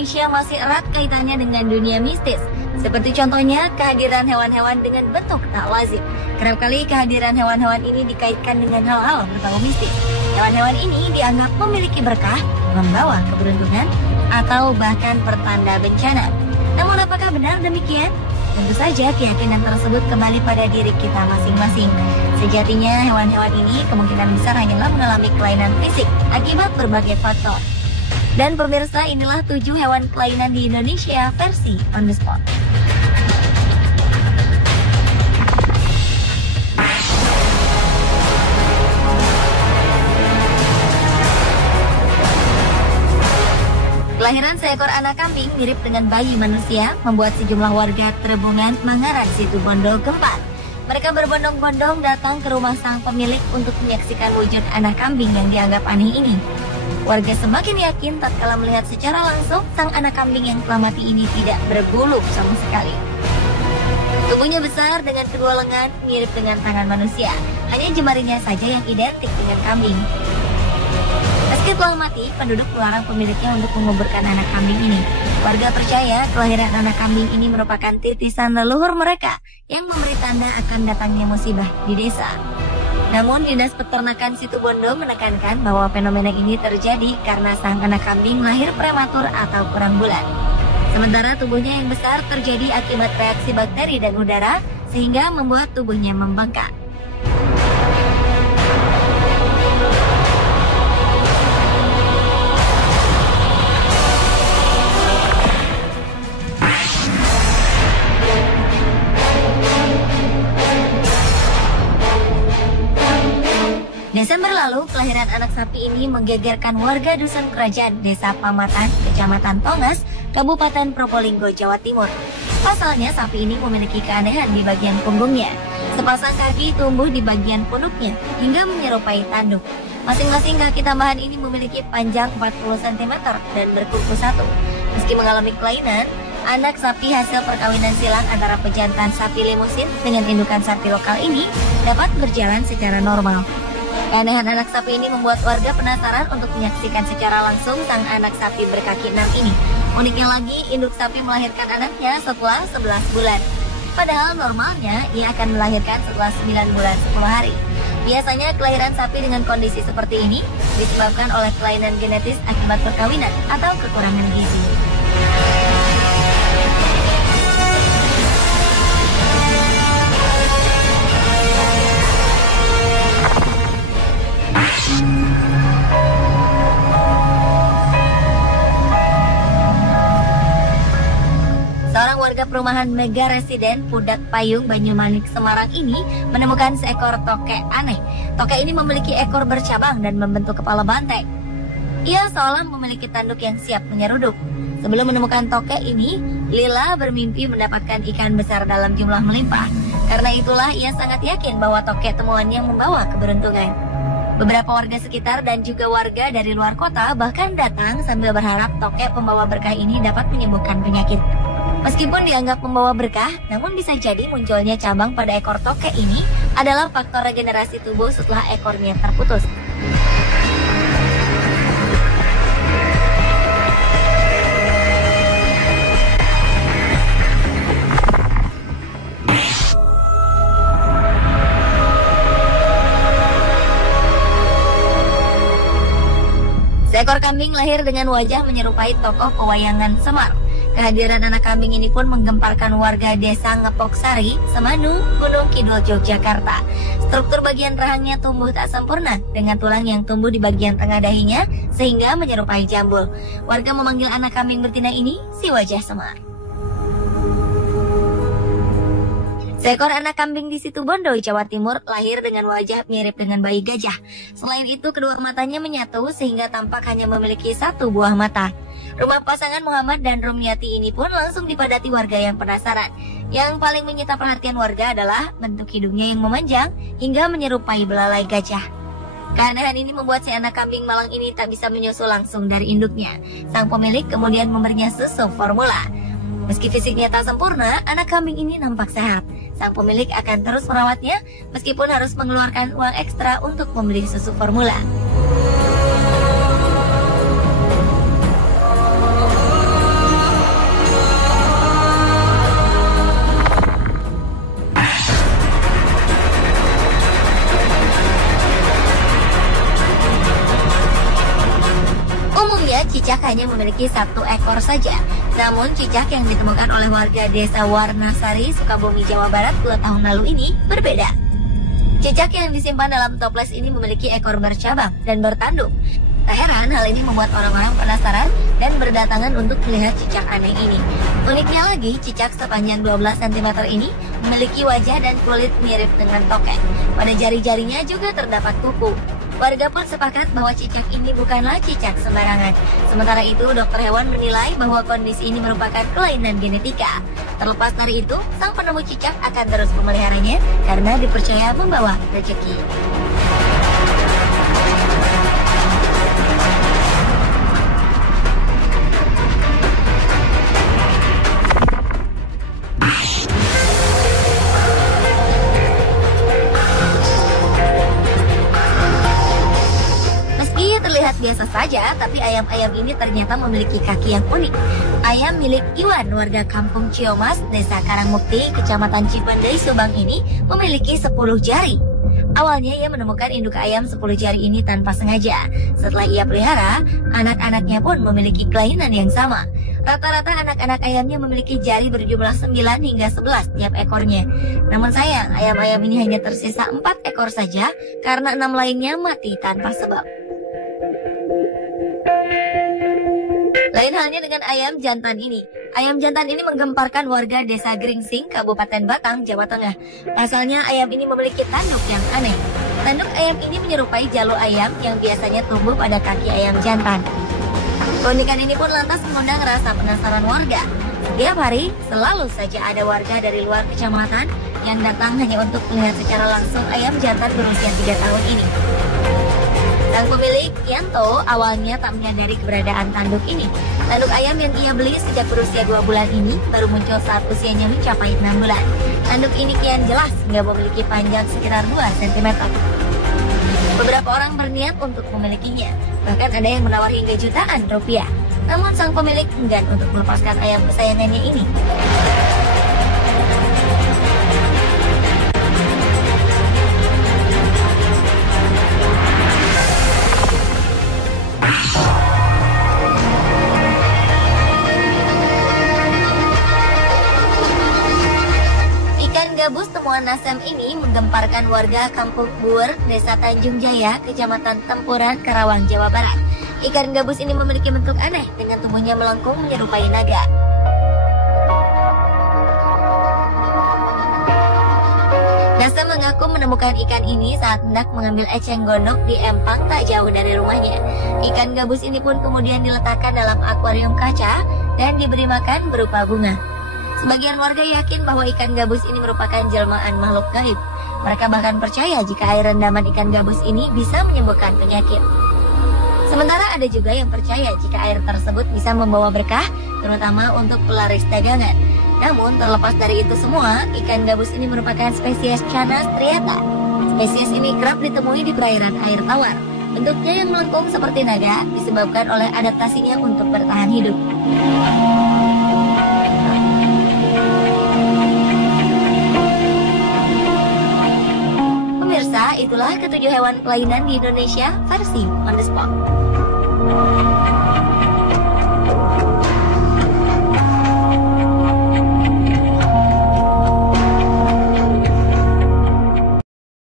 Indonesia masih erat kaitannya dengan dunia mistis. Seperti contohnya kehadiran hewan-hewan dengan bentuk tak lazim. Kerap kali kehadiran hewan-hewan ini dikaitkan dengan hal-hal berbau mistis. Hewan-hewan ini dianggap memiliki berkah, membawa keberuntungan, atau bahkan pertanda bencana. Namun apakah benar demikian? Tentu saja keyakinan tersebut kembali pada diri kita masing-masing. Sejatinya hewan-hewan ini kemungkinan besar hanyalah mengalami kelainan fisik akibat berbagai faktor. Dan pemirsa, inilah 7 hewan kelainan di Indonesia versi On The Spot. Kelahiran seekor anak kambing mirip dengan bayi manusia membuat sejumlah warga Trebungan, Mangaran, Situbondo gempar. Mereka berbondong-bondong datang ke rumah sang pemilik untuk menyaksikan wujud anak kambing yang dianggap aneh ini. Warga semakin yakin tatkala melihat secara langsung sang anak kambing yang telah mati ini tidak berbulu sama sekali. Tubuhnya besar dengan kedua lengan mirip dengan tangan manusia, hanya jemarinya saja yang identik dengan kambing. Meski telah mati, penduduk melarang pemiliknya untuk menguburkan anak kambing ini. Warga percaya kelahiran anak kambing ini merupakan titisan leluhur mereka yang memberi tanda akan datangnya musibah di desa. Namun, Dinas Peternakan Situbondo menekankan bahwa fenomena ini terjadi karena sang anak kambing lahir prematur atau kurang bulan. Sementara tubuhnya yang besar terjadi akibat reaksi bakteri dan udara, sehingga membuat tubuhnya membengkak. Desember lalu, kelahiran anak sapi ini menggegerkan warga Dusun Kerajaan, Desa Pamatan, Kecamatan Tongas, Kabupaten Probolinggo, Jawa Timur. Pasalnya, sapi ini memiliki keanehan di bagian punggungnya. Sepasang kaki tumbuh di bagian punuknya hingga menyerupai tanduk. Masing-masing kaki tambahan ini memiliki panjang 40 cm dan berkuku satu. Meski mengalami kelainan, anak sapi hasil perkawinan silang antara pejantan sapi limusin dengan indukan sapi lokal ini dapat berjalan secara normal. Keanehan anak sapi ini membuat warga penasaran untuk menyaksikan secara langsung sang anak sapi berkaki 6 ini. Uniknya lagi, induk sapi melahirkan anaknya setelah 11 bulan. Padahal normalnya ia akan melahirkan setelah 9 bulan 10 hari. Biasanya kelahiran sapi dengan kondisi seperti ini disebabkan oleh kelainan genetis akibat perkawinan atau kekurangan gizi. Seorang warga perumahan Mega Residen Pudak Payung, Banyumanik, Semarang ini menemukan seekor tokek aneh. Tokek ini memiliki ekor bercabang dan membentuk kepala banteng. Ia seolah memiliki tanduk yang siap menyeruduk. Sebelum menemukan tokek ini, Lila bermimpi mendapatkan ikan besar dalam jumlah melimpah. Karena itulah ia sangat yakin bahwa tokek temuannya membawa keberuntungan. Beberapa warga sekitar dan juga warga dari luar kota bahkan datang sambil berharap tokek pembawa berkah ini dapat menyembuhkan penyakit. Meskipun dianggap membawa berkah, namun bisa jadi munculnya cabang pada ekor tokek ini adalah faktor regenerasi tubuh setelah ekornya terputus. Seekor kambing lahir dengan wajah menyerupai tokoh pewayangan Semar. Kehadiran anak kambing ini pun menggemparkan warga desa Ngepoksari, Semanu, Gunung Kidul, Yogyakarta. Struktur bagian rahangnya tumbuh tak sempurna, dengan tulang yang tumbuh di bagian tengah dahinya, sehingga menyerupai jambul. Warga memanggil anak kambing betina ini si wajah Semar. Seekor anak kambing di Situbondo, Jawa Timur, lahir dengan wajah mirip dengan bayi gajah. Selain itu, kedua matanya menyatu sehingga tampak hanya memiliki satu buah mata. Rumah pasangan Muhammad dan Rumyati ini pun langsung dipadati warga yang penasaran. Yang paling menyita perhatian warga adalah bentuk hidungnya yang memanjang hingga menyerupai belalai gajah. Keanehan ini membuat si anak kambing malang ini tak bisa menyusu langsung dari induknya. Sang pemilik kemudian memberinya susu formula. Meski fisiknya tak sempurna, anak kambing ini nampak sehat. Sang pemilik akan terus merawatnya meskipun harus mengeluarkan uang ekstra untuk membeli susu formula. Cicak hanya memiliki 1 ekor saja. Namun cicak yang ditemukan oleh warga desa Warnasari, Sukabumi, Jawa Barat 2 tahun lalu ini berbeda. Cicak yang disimpan dalam toples ini memiliki ekor bercabang dan bertanduk. Tak heran hal ini membuat orang-orang penasaran dan berdatangan untuk melihat cicak aneh ini. Uniknya lagi, cicak sepanjang 12 cm ini memiliki wajah dan kulit mirip dengan tokek. Pada jari-jarinya juga terdapat kuku. Warga pun sepakat bahwa cicak ini bukanlah cicak sembarangan. Sementara itu, dokter hewan menilai bahwa kondisi ini merupakan kelainan genetika. Terlepas dari itu, sang penemu cicak akan terus memeliharanya karena dipercaya membawa rezeki. Terlihat biasa saja, tapi ayam-ayam ini ternyata memiliki kaki yang unik. Ayam milik Iwan, warga kampung Ciomas, Desa Karangmukti, Kecamatan Cipendei, Subang ini memiliki 10 jari. Awalnya ia menemukan induk ayam 10 jari ini tanpa sengaja. Setelah ia pelihara, anak-anaknya pun memiliki kelainan yang sama. Rata-rata anak-anak ayamnya memiliki jari berjumlah 9 hingga 11 tiap ekornya. Namun sayang, ayam-ayam ini hanya tersisa 4 ekor saja karena 6 lainnya mati tanpa sebab. Lain halnya dengan ayam jantan ini. Ayam jantan ini menggemparkan warga desa Gringsing, Kabupaten Batang, Jawa Tengah. Pasalnya ayam ini memiliki tanduk yang aneh. Tanduk ayam ini menyerupai jalur ayam yang biasanya tumbuh pada kaki ayam jantan. Keunikan ini pun lantas mengundang rasa penasaran warga. Setiap hari selalu saja ada warga dari luar kecamatan yang datang hanya untuk melihat secara langsung ayam jantan berusia 3 tahun ini. Sang pemilik, Yanto, awalnya tak menyadari keberadaan tanduk ini. Tanduk ayam yang ia beli sejak berusia 2 bulan ini baru muncul saat usianya mencapai 6 bulan. Tanduk ini kian jelas hingga memiliki panjang sekitar 2 cm. Beberapa orang berniat untuk memilikinya, bahkan ada yang menawar hingga jutaan rupiah. Namun sang pemilik enggan untuk melepaskan ayam kesayangannya ini. Gabus temuan Nasem ini menggemparkan warga Kampung Buer, Desa Tanjung Jaya, Kecamatan Tempuran, Karawang, Jawa Barat. Ikan gabus ini memiliki bentuk aneh dengan tubuhnya melengkung menyerupai naga. Nasem mengaku menemukan ikan ini saat hendak mengambil eceng gondok di empang tak jauh dari rumahnya. Ikan gabus ini pun kemudian diletakkan dalam akuarium kaca dan diberi makan berupa bunga. Sebagian warga yakin bahwa ikan gabus ini merupakan jelmaan makhluk gaib. Mereka bahkan percaya jika air rendaman ikan gabus ini bisa menyembuhkan penyakit. Sementara ada juga yang percaya jika air tersebut bisa membawa berkah, terutama untuk pelaris dagangan. Namun terlepas dari itu semua, ikan gabus ini merupakan spesies Channa striata. Spesies ini kerap ditemui di perairan air tawar. Bentuknya yang melengkung seperti naga disebabkan oleh adaptasinya untuk bertahan hidup. Pemirsa, itulah ketujuh hewan kelainan di Indonesia versi On The Spot.